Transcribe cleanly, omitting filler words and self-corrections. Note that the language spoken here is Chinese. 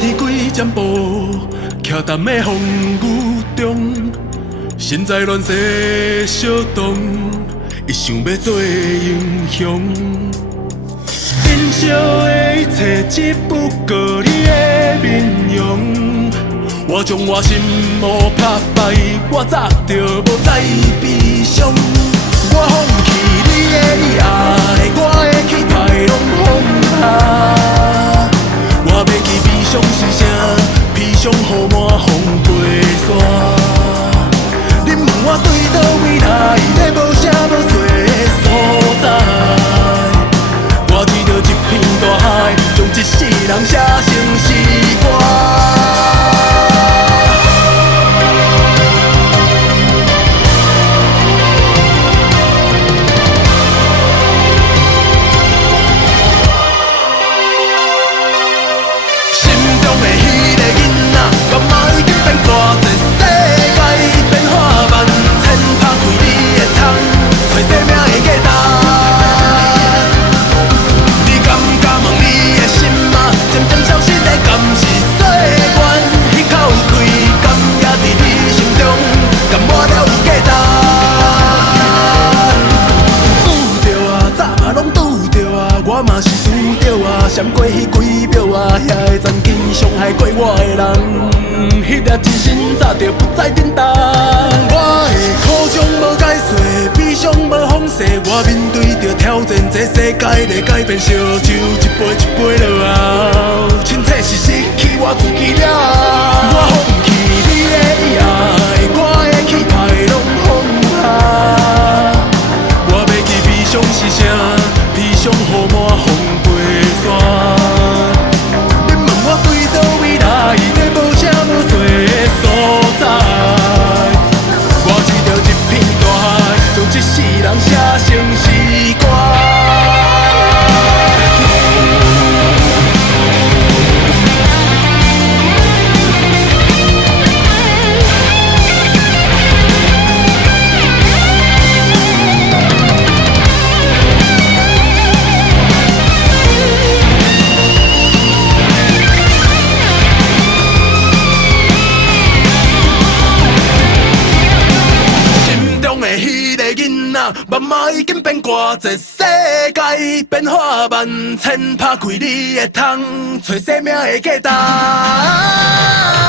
天几针步，徛淡的风雨中，心在乱世小动，伊想要做英雄。珍惜的一切，只不过你的面容。我将我心魔拍败，我早就无再悲伤。我放弃你的爱，我的期待拢放下。我要记悲伤是啥，悲伤予我风飞沙。你问我对倒位来，这无声无息的所在，我追着一片大海，将一世人写成诗歌。闪过迄几秒啊，遐个曾经伤害过我的人，迄粒真心早就不再震动。我的苦衷无解释，悲伤无方式，我面对着挑战，这世界在改变，烧酒一杯一杯落后，亲切是失去我自己了。我放弃你的爱，我的期待拢放下。我要记悲伤是啥，悲伤予我风飞沙。你问我对倒位来，这无声无息的所在，我追着一片大海，将一世人写成诗歌。慢慢已经变偌济，世界变化万千，拍开你的窗，找生命的价值。